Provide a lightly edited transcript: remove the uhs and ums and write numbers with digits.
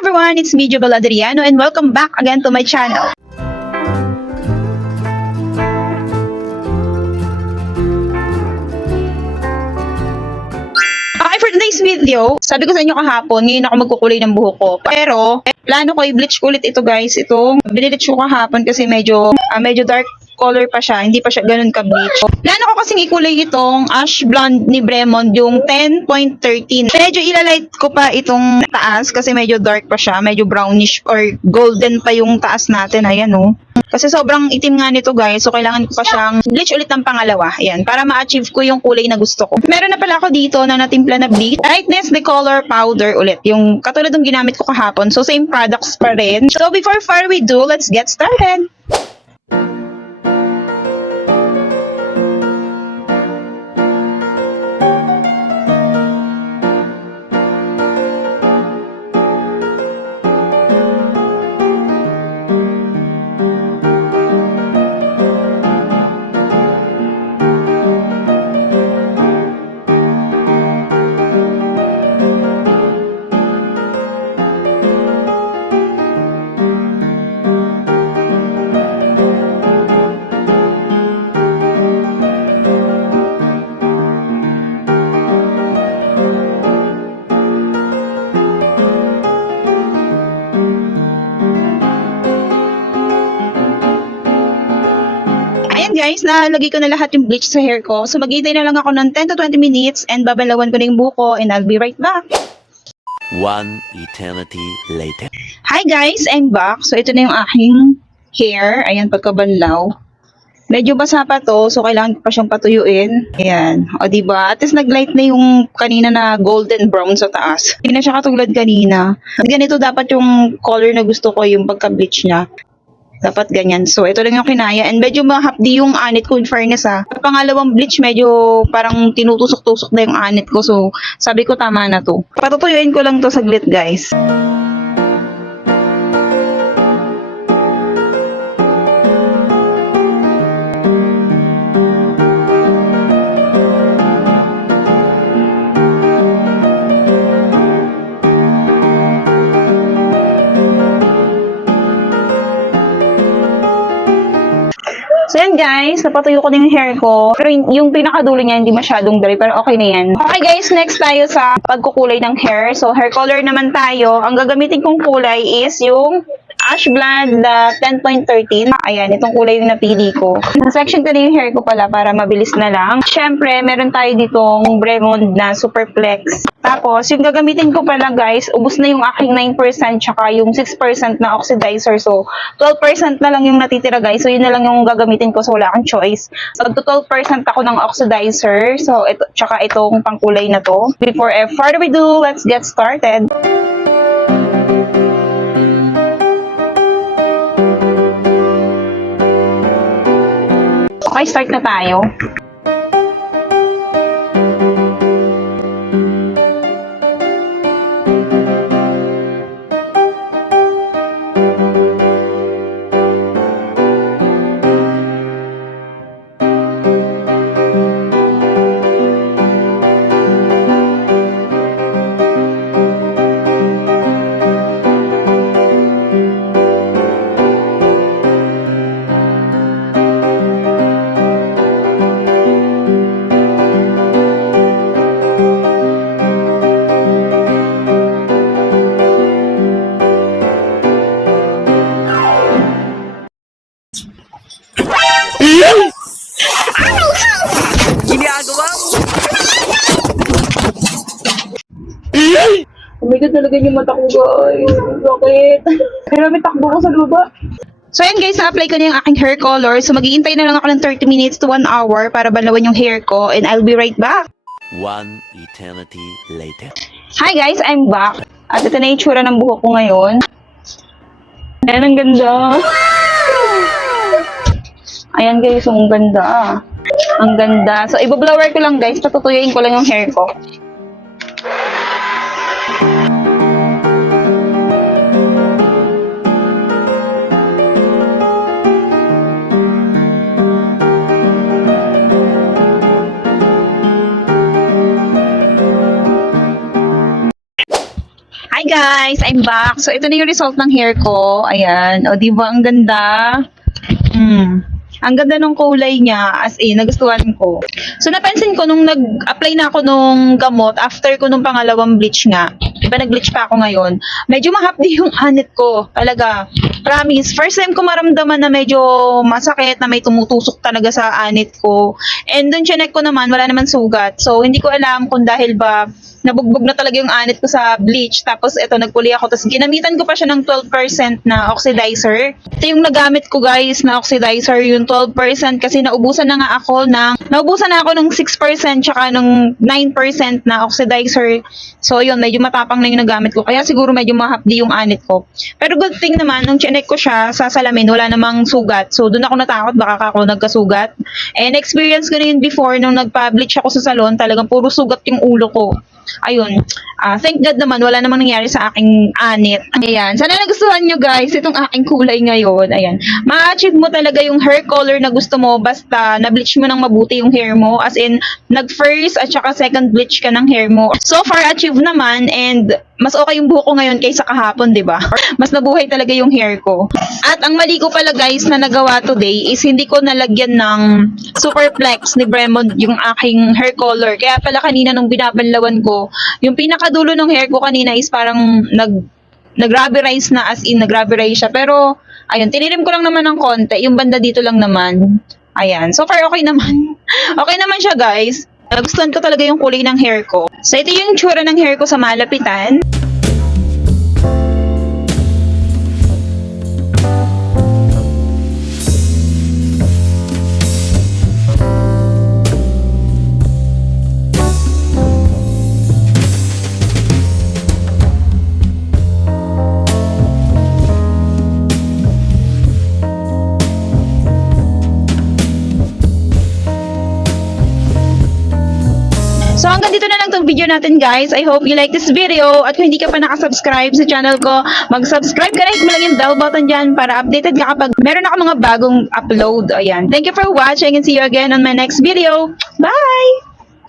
everyone, it's me, Jubel Adriano, and welcome back again to my channel. Okay, for today's video, sabi ko sa inyo kahapon, ngayon ako magkukulay ng buhok ko. Pero, plano ko i-bleach ulit ito guys. Itong binilitch ko kahapon kasi medyo dark color pa siya, hindi pa siya ganun ka-bleach. Plano ko kasing ikulay itong ash blonde ni Bremond, yung 10.13. Medyo ilalight ko pa itong taas kasi medyo dark pa siya, medyo brownish or golden pa yung taas natin. Ayan oh. Kasi sobrang itim nga nito guys, so kailangan ko pa siyang bleach ulit ng pangalawa. Ayan, para ma-achieve ko yung kulay na gusto ko. Meron na pala ako dito na natimpla na bleach. Brightness Decolor Powder ulit. Yung katulad ng ginamit ko kahapon. So same products pa rin. So before we do, let's get started. Guys, nalagay ko na lahat yung bleach sa hair ko. So, maghihintay na lang ako ng 10 to 20 minutes and babalawan ko na yung buko and I'll be right back. One eternity later. Hi guys, I'm back. So, ito na yung aking hair. Ayan, pagkabanlaw. Medyo basa pa to, so kailangan ko pa siyang patuyuin. Ayan. O, diba? At least nag-light na yung kanina na golden brown sa taas. Hindi na siya katulad kanina. Ganito dapat yung color na gusto ko, yung pagka-bleach niya. Dapat ganyan. So, ito lang yung kinaya. And medyo mahapdi yung anit ko in fairness ha. Pangalawang bleach, medyo parang tinutusok-tusok na yung anit ko. So, sabi ko tama na to. Patutuyuin ko lang to saglit guys. So yan guys, napatuyo ko na yung hair ko. Pero yung pinakadulo niya hindi masyadong dry, pero okay na yan. Okay guys, next tayo sa pagkukulay ng hair. So hair color naman tayo. Ang gagamitin kong kulay is yung ash blonde 10.13. Ayan, itong kulay yung napili ko. Section ko na yung hair ko pala para mabilis na lang. Siyempre, meron tayo ditong Bremond na Super Flex. Tapos, yung gagamitin ko pala guys, ubos na yung aking 9% tsaka yung 6% na oxidizer. So, 12% na lang yung natitira guys. So, yun na lang yung gagamitin ko. So, wala akong choice. So, 12% ako ng oxidizer. So, ito, tsaka itong pangkulay na to. Before further we do, let's get started. Okay, start na tayo. Ginagawa mo! Oh my God, talaga yung mata ko guys. Bakit? Pero may takbo ko sa baba. So yun guys, na-apply ko na yung aking hair color. So maghihintay na lang ako ng 30 minutes to 1 hour para balawan yung hair ko and I'll be right back. One eternity later. Hi guys, I'm back. At ito na yung tsura ng buhok ko ngayon. Ayan, ang ganda. Ayan guys, ang ganda. Ang ganda. So, ibablower ko lang guys. Patutuyuin ko lang yung hair ko. guys, I'm back. So, ito na yung result ng hair ko. Ayan. O, di ba? Ang ganda. Ang ganda ng kulay niya. As in, nagustuhan ko. So, napansin ko nung nag-apply na ako nung gamot, after ko nung pangalawang bleach nga, diba nag-bleach pa ako ngayon, medyo mahapdi yung anit ko. Talaga. Promise. First time ko maramdaman na medyo masakit, na may tumutusok talaga sa anit ko. And dun chinek ko naman, wala naman sugat. So, hindi ko alam kung dahil ba nabugbog na talaga yung anit ko sa bleach. Tapos, eto, nagpuli ako. Tapos, ginamitan ko pa siya ng 12% na oxidizer. Ito yung nagamit ko, guys, na oxidizer, yung 12% kasi naubusan na ako ng 6% tsaka ng 9% na oxidizer. So, yun, medyo matapang na yung nagamit ko. Kaya siguro medyo mahapdi yung anit ko. Pero good thing naman, nung chinek ko siya sa salamin, wala namang sugat. So, doon ako natakot, baka ako nagkasugat. And experience ko na yun before, nung nagpa-bleach ako sa salon, talagang puro sugat yung ulo ko. Ayun. Thank God naman, wala namang nangyari sa aking anit. Ayan. Sana nagustuhan nyo, guys, itong aking kulay ngayon. Ayan. Ma-achieve mo talaga yung hair color na gusto mo basta na-bleach mo ng mabuti yung hair mo. As in, nag-first at saka second bleach ka ng hair mo. So far, achieve naman, and mas okay yung buhok ko ngayon kaysa kahapon, di ba? Mas nabuhay talaga yung hair ko. At ang mali ko pala, guys, na nagawa today is hindi ko nalagyan ng Superflex ni Bremond yung aking hair color. Kaya pala kanina nung binabanlawan ko, yung pinakadulo ng hair ko kanina is parang nag-rubberize na, as in nag-rubberize siya. Pero, ayun, tinirim ko lang naman ng konti. Yung banda dito lang naman. Ayan. So far, okay naman. Okay naman siya, guys. Nagustuhan ko talaga yung kulay ng hair ko. So, ito yung tsura ng hair ko sa malapitan. So hanggang dito na lang tong video natin, guys. I hope you like this video. At kung hindi ka pa nakasubscribe sa channel ko, mag-subscribe ka na, hit mo lang yung bell button dyan para updated ka kapag meron ako mga bagong upload. Ayan. Thank you for watching and see you again on my next video. Bye!